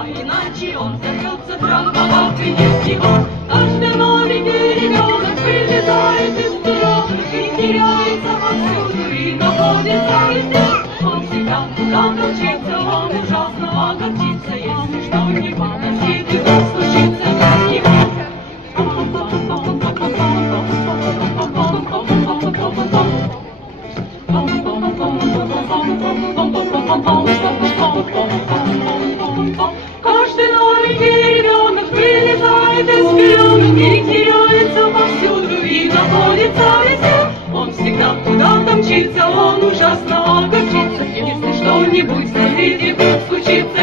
а иначе он взорвется, трамвава принес его. Каждый новенький ребенок вылезает из пеленок и теряется повсюду, и находится везде. Он всегда куда-то мчится, он ужасно огорчится, если что-нибудь на свете вдруг случится без него. Каждый новенький ребенок вылезает из пеленок и теряется повсюду, и находится везде. Он всегда куда-то мчится, он ужасно огорчится, если что-нибудь на свете вдруг случится.